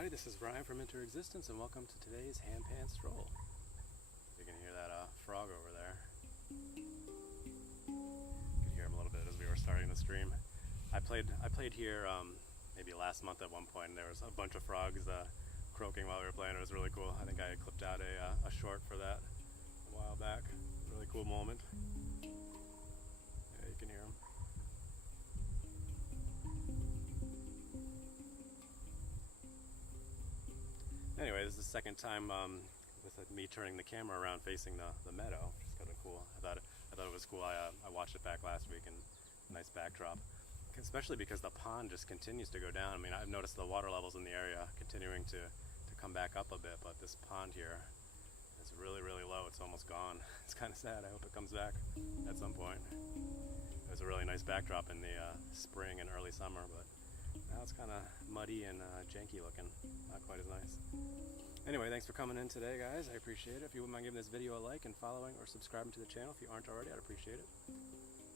everybody, this is Brian from Interexistence, and welcome to today's Handpan Stroll. You can hear that frog over there. You can hear him a little bit as we were starting the stream. I played here maybe last month at one point, and there was a bunch of frogs croaking while we were playing. It was really cool. I think I had clipped out a short for that a while back. Really cool moment. Yeah, you can hear him. Anyway, this is the second time with me turning the camera around facing the meadow, which is kind of cool. I thought it was cool. I watched it back last week, and nice backdrop, especially because the pond just continues to go down. I mean, I've noticed the water levels in the area continuing to come back up a bit, but this pond here is really, really low. It's almost gone. It's kind of sad. I hope it comes back at some point. It was a really nice backdrop in the spring and early summer, but now it's kind of muddy and janky looking. Not quite as nice. Anyway, thanks for coming in today, guys. I appreciate it. If you wouldn't mind giving this video a like and following or subscribing to the channel if you aren't already, I'd appreciate it.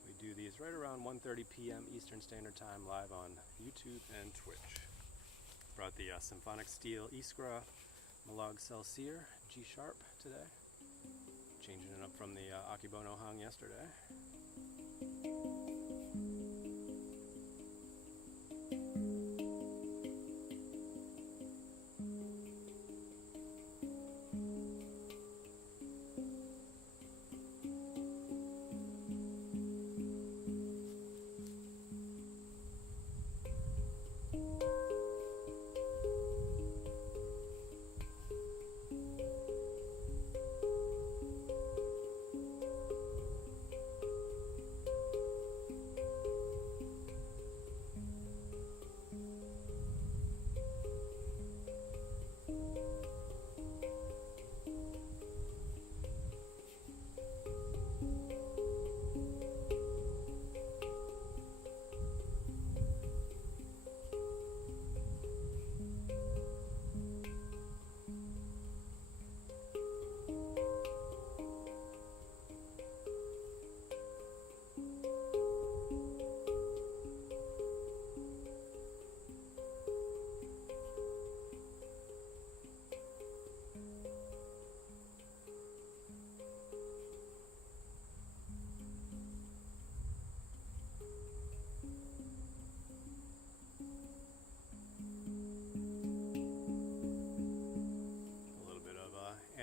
We do these right around 1:30 p.m. Eastern Standard Time live on YouTube and Twitch. Brought the Symphonic Steel Iskra Malog Celsior G Sharp today. Changing it up from the Akebono hung yesterday.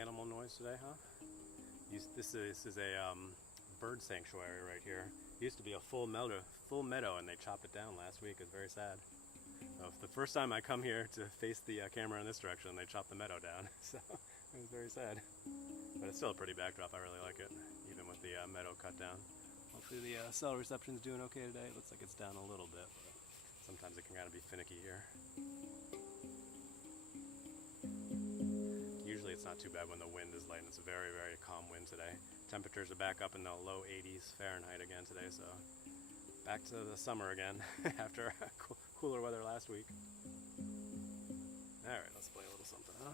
Animal noise today, huh? This is a bird sanctuary right here. It used to be a full meadow, and they chopped it down last week. It's very sad. So the first time I come here to face the camera in this direction, they chopped the meadow down. So it was very sad. But it's still a pretty backdrop. I really like it, even with the meadow cut down. Hopefully the cell reception's doing okay today. It looks like it's down a little bit, but sometimes it can kind of be finicky here. Usually it's not too bad when the wind is light, and it's a very, very calm wind today. Temperatures are back up in the low 80s Fahrenheit again today, so back to the summer again after cooler weather last week. Alright, let's play a little something, huh?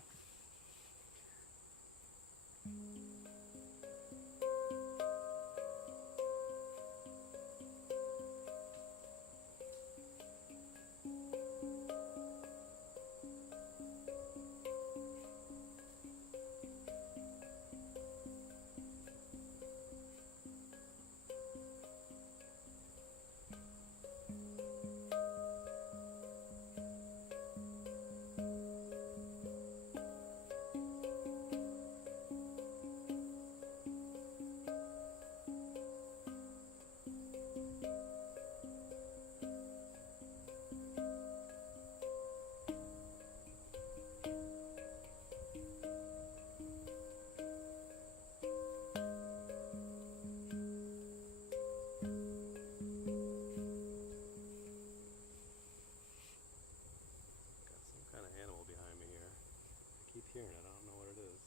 Hearing it. I don't know what it is.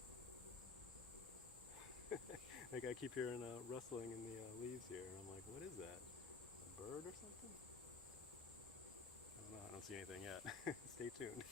Like I keep hearing rustling in the leaves here, and I'm like, what is that? A bird or something? I don't know. I don't see anything yet. Stay tuned.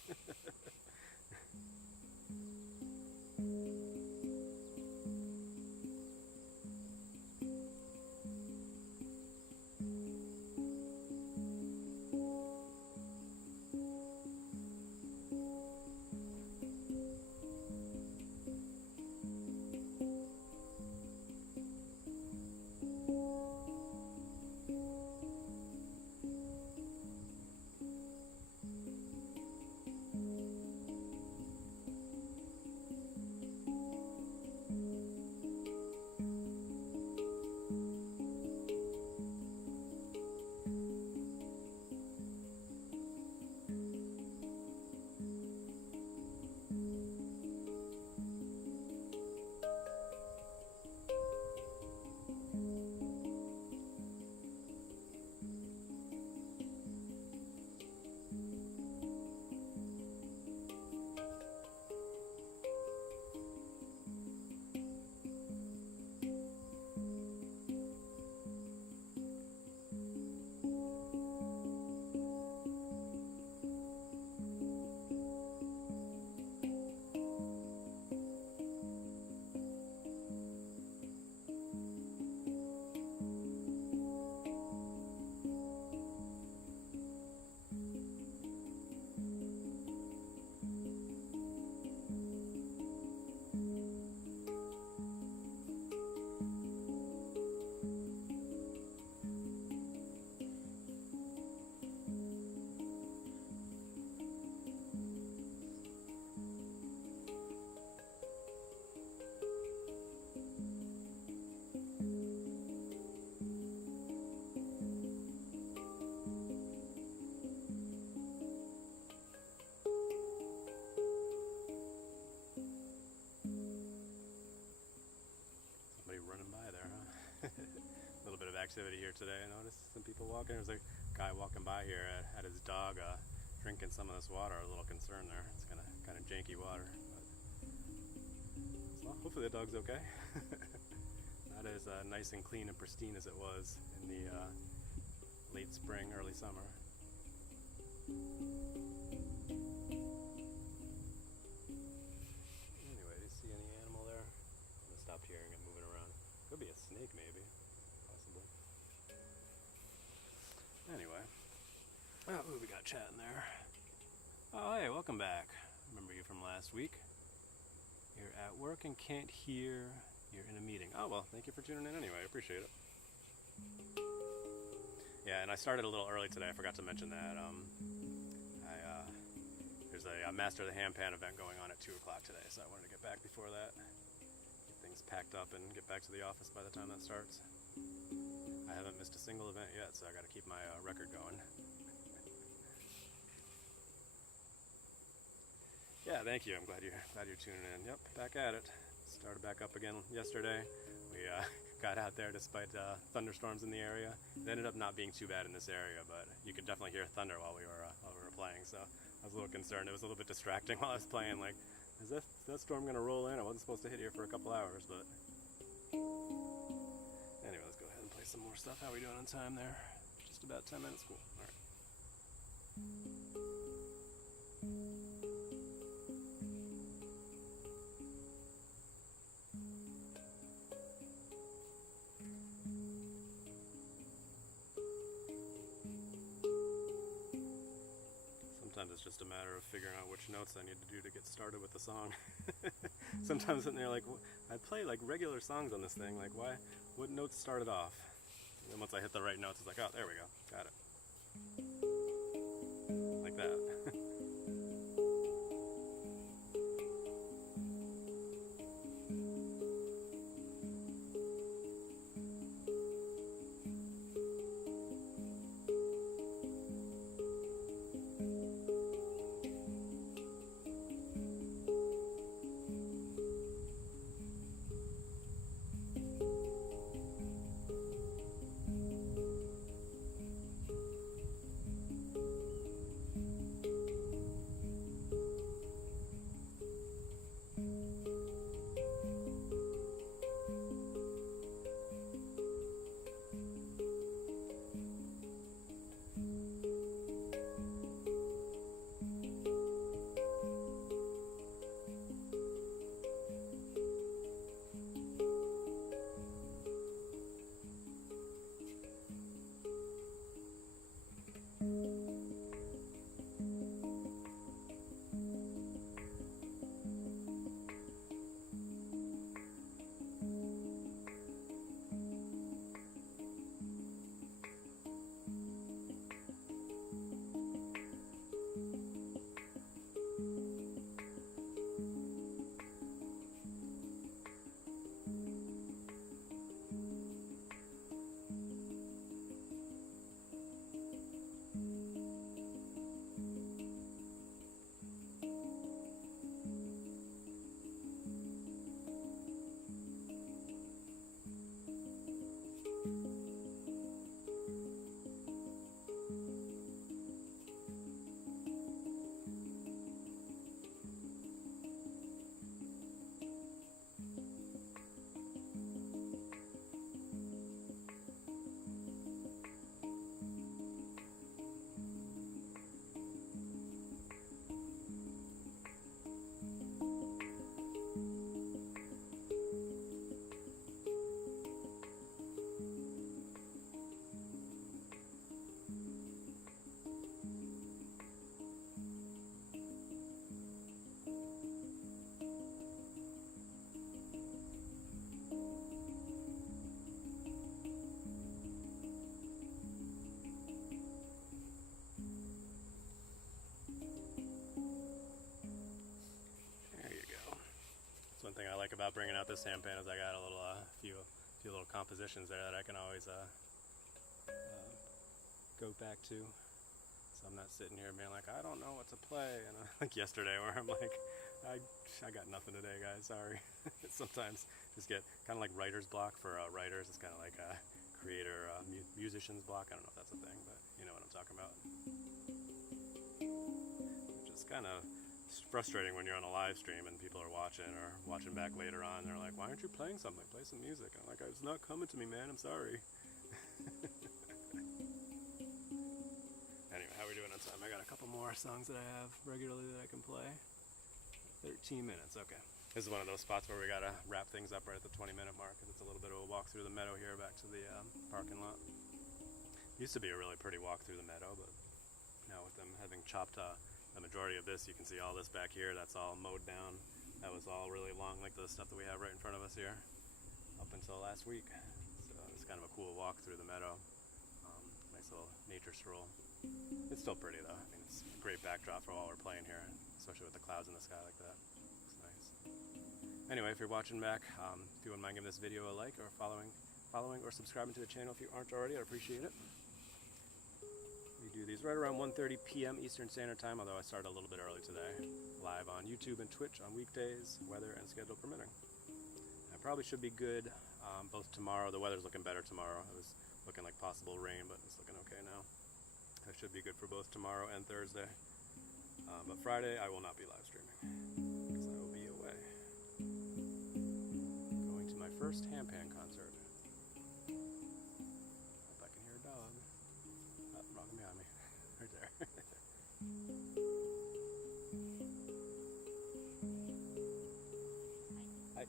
activity here today. I noticed some people walking. There was a guy walking by here, had his dog drinking some of this water. A little concerned there. It's kind of janky water. But, so hopefully the dog's okay. Not as nice and clean and pristine as it was in the late spring, early summer. Anyway, do you see any animal there? I stopped hearing it moving around. Could be a snake, maybe. Possible. Anyway. Oh, who we got chatting there? Oh, hey, welcome back. Remember you from last week? You're at work and can't hear. You're in a meeting. Oh, well, thank you for tuning in anyway. I appreciate it. Yeah, and I started a little early today. I forgot to mention that. There's a Master of the Handpan event going on at 2 o'clock today, so I wanted to get back before that. Get things packed up and get back to the office by the time that starts. I haven't missed a single event yet, so I got to keep my record going. Yeah, thank you. I'm glad you're tuning in. Yep, back at it. Started back up again yesterday. We got out there despite thunderstorms in the area. It ended up not being too bad in this area, but you could definitely hear thunder while we were playing. So I was a little concerned. It was a little bit distracting while I was playing. Like, is that storm gonna roll in? I wasn't supposed to hit here for a couple hours, but anyway, let's go ahead and play some more stuff. How are we doing on time there? Just about 10 minutes. Cool. All right. Sometimes it's just a matter of figuring out which notes I need to do to get started with the song. Sometimes sitting there like, I play like regular songs on this thing, like what notes started off? And then once I hit the right notes, it's like, oh, there we go, got it. Like that. One thing I like about bringing out this handpan is I got a little few little compositions there that I can always go back to. So I'm not sitting here being like, I don't know what to play, and like yesterday where I'm like, I got nothing today, guys. Sorry. Sometimes just get kind of like writer's block for writers. It's kind of like creator musician's block. I don't know if that's a thing, but you know what I'm talking about. Which is kind of frustrating when you're on a live stream and people are watching or watching back later on. They're like, "Why aren't you playing something? Play some music." And I'm like, "It's not coming to me, man. I'm sorry." Anyway, how are we doing on time? I got a couple more songs that I have regularly that I can play. 13 minutes, okay. This is one of those spots where we gotta wrap things up right at the 20-minute mark because it's a little bit of a walk through the meadow here back to the parking lot. Used to be a really pretty walk through the meadow, but now with them having chopped the majority of this, you can see all this back here, that's all mowed down. That was all really long, like the stuff that we have right in front of us here, up until last week. So it's kind of a cool walk through the meadow. Nice little nature stroll. It's still pretty though. I mean, it's a great backdrop for while we're playing here, especially with the clouds in the sky like that. It's nice. Anyway, if you're watching back, if you wouldn't mind giving this video a like or following or subscribing to the channel if you aren't already, I'd appreciate it. We do these right around 1:30 p.m. Eastern Standard Time, although I started a little bit early today. Live on YouTube and Twitch on weekdays, weather and schedule permitting. I probably should be good both tomorrow. The weather's looking better tomorrow. It was looking like possible rain, but it's looking okay now. I should be good for both tomorrow and Thursday. But Friday, I will not be live streaming because I will be away. Going to my first Handpan concert. Hope I can hear a dog. Oh, wrong behind me. Right there. Hi.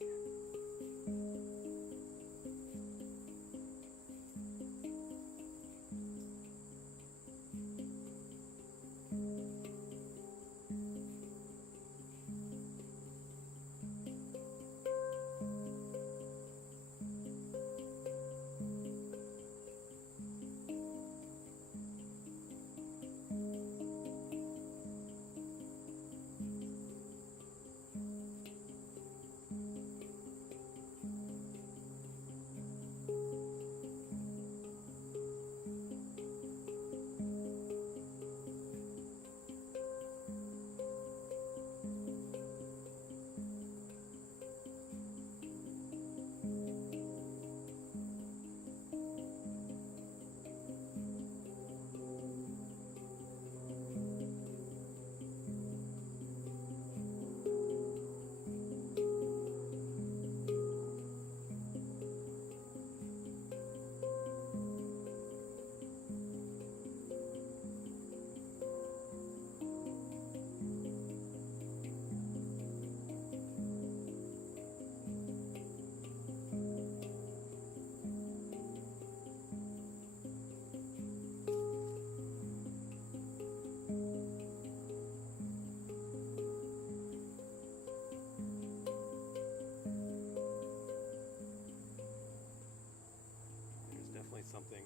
Something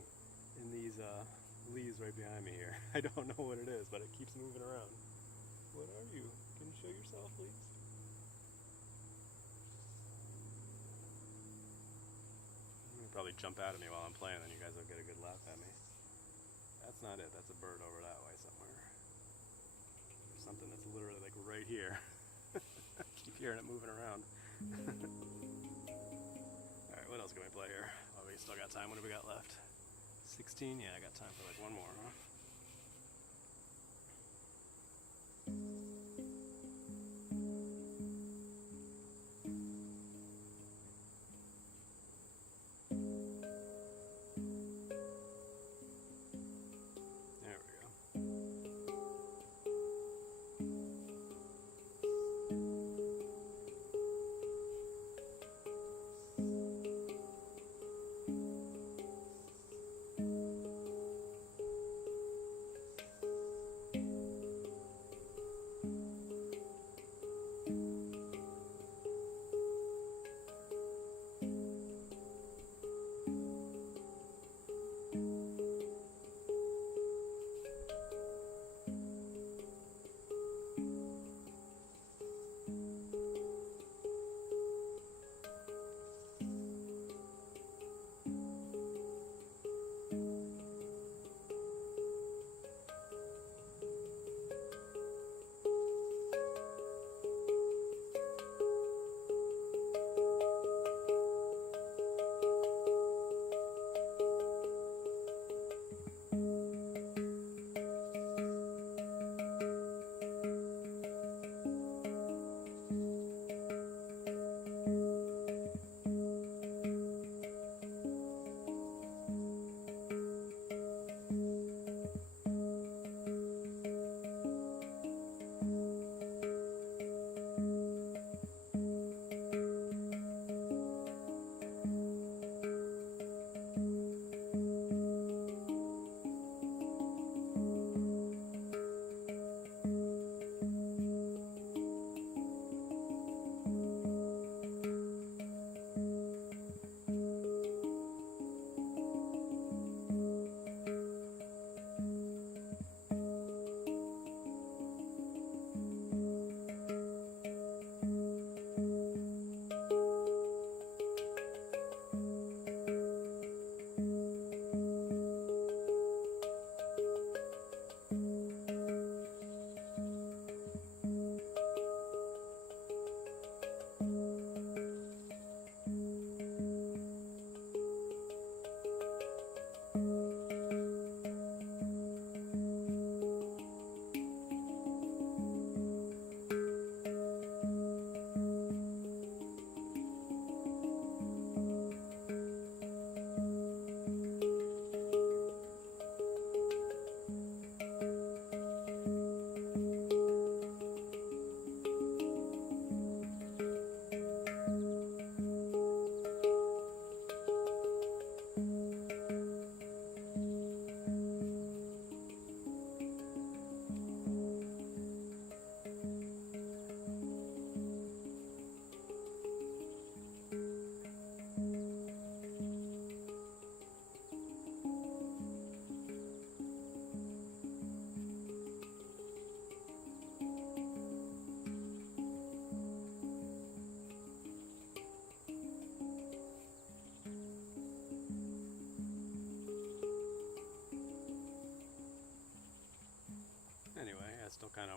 in these leaves right behind me here. I don't know what it is, but it keeps moving around. What are you? Can you show yourself, please? You'll probably jump out at me while I'm playing, and you guys will get a good laugh at me. That's not it. That's a bird over that way somewhere. There's something that's literally like right here. I keep hearing it moving around. Alright, what else can we play here? Oh, we still got time. What do we got left? 16? Yeah, I got time for like one more, huh? There we go.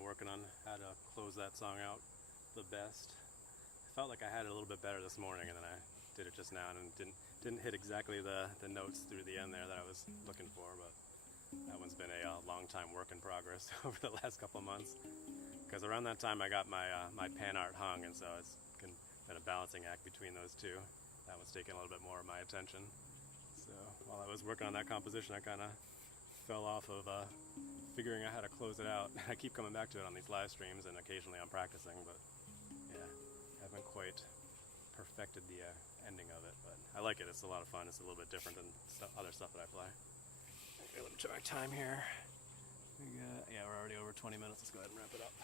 working on how to close that song out the best. I felt like I had it a little bit better this morning, and then I did it just now and didn't hit exactly the notes through the end there that I was looking for, but that one's been a long time work in progress over the last couple of months. Because around that time I got my pan art hung, and so it's been a balancing act between those two. That one's taken a little bit more of my attention. So while I was working on that composition, I kind of fell off of figuring out how to close it out. I keep coming back to it on these live streams, and occasionally I'm practicing, but yeah, haven't quite perfected the ending of it. But I like it. It's a lot of fun. It's a little bit different than other stuff that I play. Okay, let me check my time here. We're already over 20 minutes. Let's go ahead and wrap it up.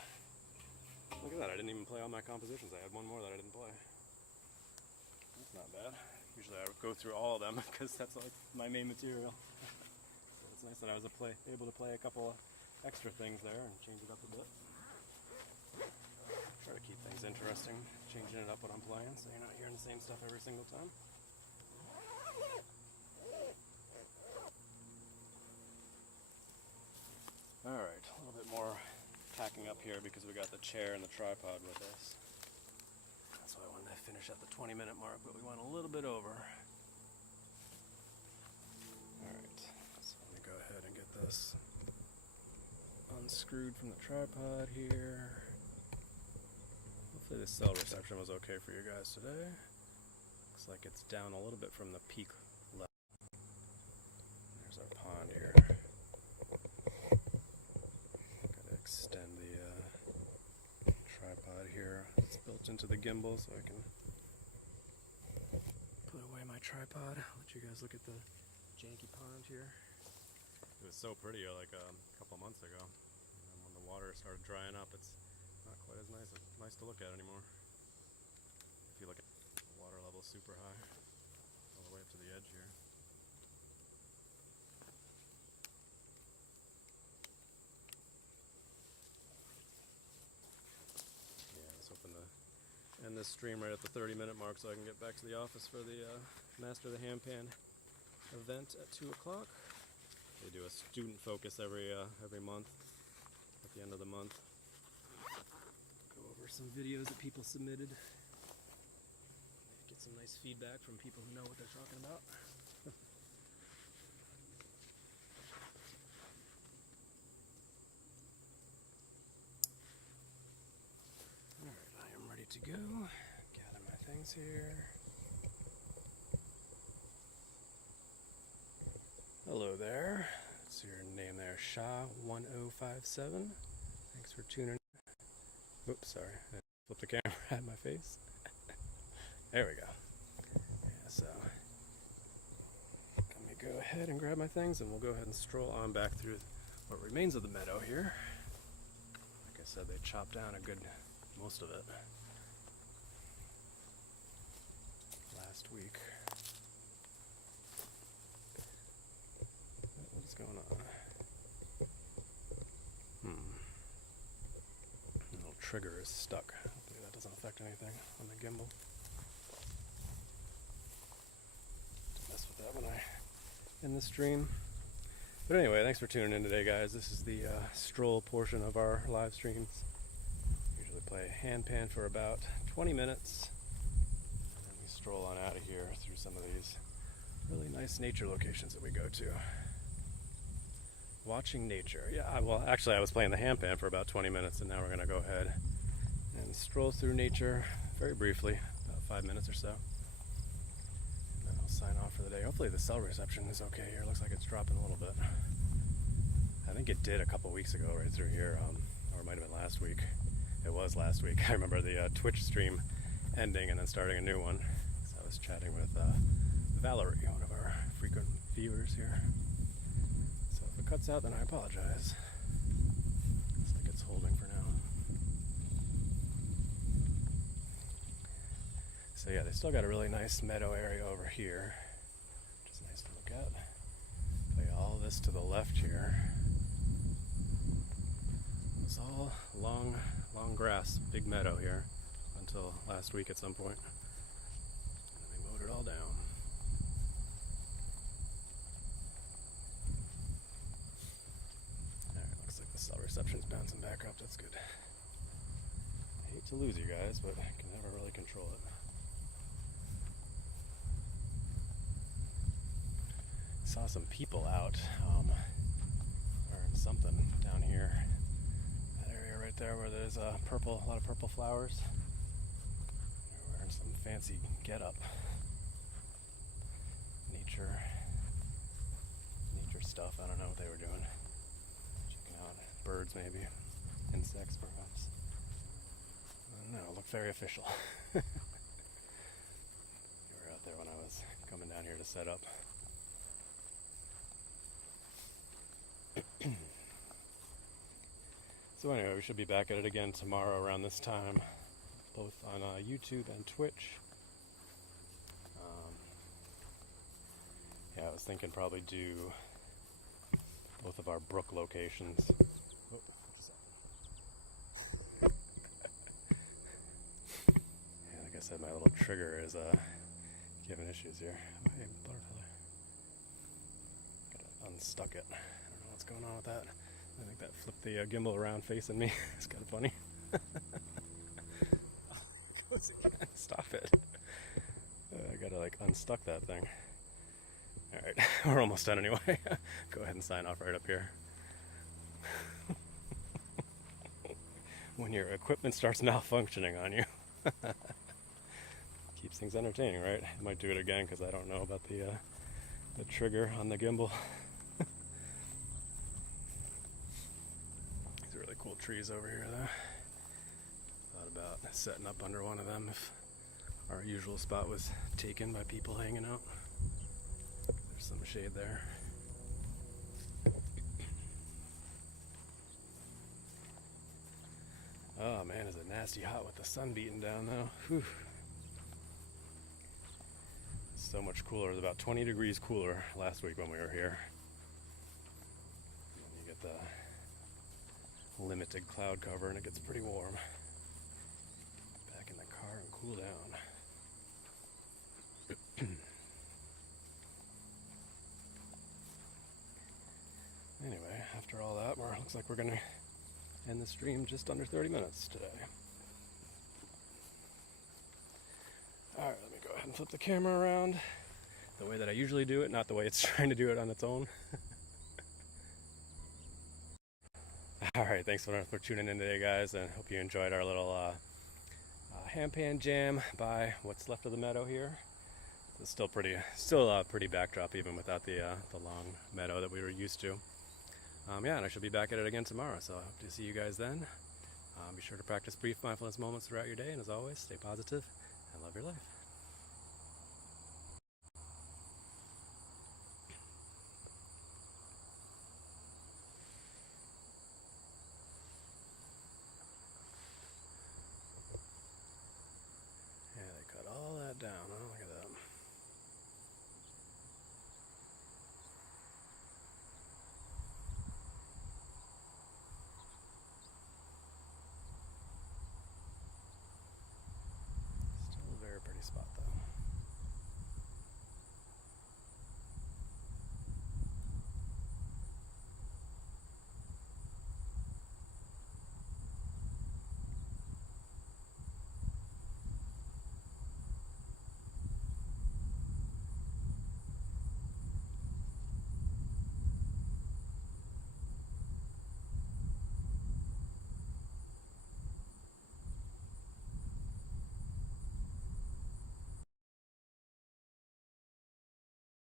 Look at that. I didn't even play all my compositions. I had one more that I didn't play. That's not bad. Usually I would go through all of them because that's like my main material. So it's nice that I was able to play a couple of extra things there and change it up a bit. Try to keep things interesting, changing it up when I'm playing so you're not hearing the same stuff every single time. Alright, a little bit more packing up here because we got the chair and the tripod with us. That's why I wanted to finish at the 20-minute mark, but we went a little bit over. Alright, so let me go ahead and get this unscrewed from the tripod here. Hopefully the cell reception was okay for you guys today. Looks like it's down a little bit from the peak level. There's our pond here. Gotta extend the tripod here. It's built into the gimbal so I can put away my tripod. I'll let you guys look at the janky pond here. It was so pretty like a couple months ago. And then when the water started drying up, it's not quite as nice to look at anymore. If you look at the water level is super high, all the way up to the edge here. Yeah, I was hoping to end this stream right at the 30-minute mark so I can get back to the office for the Master of the Handpan event at 2 o'clock. They do a student focus every month at the end of the month. Go over some videos that people submitted. Get some nice feedback from people who know what they're talking about. Alright, I am ready to go. Gather my things here. Hello there. That's your name there, Shah1057. Thanks for tuning in. Oops, sorry. I flipped the camera at my face. There we go. Yeah, so let me go ahead and grab my things and we'll go ahead and stroll on back through what remains of the meadow here. Like I said, they chopped down a good most of it last week. What's going on? The little trigger is stuck. Hopefully that doesn't affect anything on the gimbal. Don't mess with that when I end the stream. But anyway, thanks for tuning in today, guys. This is the Stroll portion of our live streams. Usually play Handpan for about 20 minutes. And then we stroll on out of here through some of these really nice nature locations that we go to. Watching nature. Yeah, well, actually I was playing the handpan for about 20 minutes, and now we're going to go ahead and stroll through nature very briefly, about 5 minutes or so. And then I'll sign off for the day. Hopefully the cell reception is okay here. Looks like it's dropping a little bit. I think it did a couple weeks ago right through here, or it might have been last week. It was last week. I remember the Twitch stream ending and then starting a new one. So I was chatting with Valerie, one of our frequent viewers here. If it cuts out, then I apologize. Looks like it's holding for now. So yeah, they still got a really nice meadow area over here, which is nice to look at. Play all this to the left here. It was all long grass, big meadow here, until last week at some point. And they mowed it all down. Cell reception's bouncing back up, that's good. I hate to lose you guys, but I can never really control it. Saw some people out wearing something down here. That area right there where there's a lot of purple flowers. They're wearing some fancy get-up. Nature stuff. I don't know what they were doing. Checking out birds, maybe. Insects, perhaps. I don't know. Looked very official. They were out there when I was coming down here to set up. So anyway, we should be back at it again tomorrow around this time, both on YouTube and Twitch. Yeah, I was thinking probably do both of our brook locations. Oh, yeah, like I said, my little trigger is giving issues here. Oh, hey, butterfly. Gotta unstuck it. I don't know what's going on with that. I think that flipped the gimbal around facing me. It's kind of funny. Stop it. I gotta like unstuck that thing. Alright, we're almost done anyway. Go ahead and sign off right up here. When your equipment starts malfunctioning on you. Keeps things entertaining, right? I might do it again because I don't know about the trigger on the gimbal. These are really cool trees over here though. Thought about setting up under one of them if our usual spot was taken by people hanging out. There's some shade there. Oh man, is it nasty hot with the sun beating down though. Whew. So much cooler. It was about 20 degrees cooler last week when we were here. And then you get the limited cloud cover and it gets pretty warm. Back in the car and cool down. Anyway, after all that, looks like we're going to end the stream just under 30 minutes today. Alright, let me go ahead and flip the camera around the way that I usually do it, not the way it's trying to do it on its own. Alright, thanks for tuning in today, guys, and hope you enjoyed our little handpan jam by what's left of the meadow here. It's still a pretty backdrop even without the long meadow that we were used to. Yeah, and I should be back at it again tomorrow, so I hope to see you guys then. Be sure to practice brief mindfulness moments throughout your day, and as always, stay positive and love your life. Yeah, they cut all that down, huh? Look at that. Still a very pretty spot.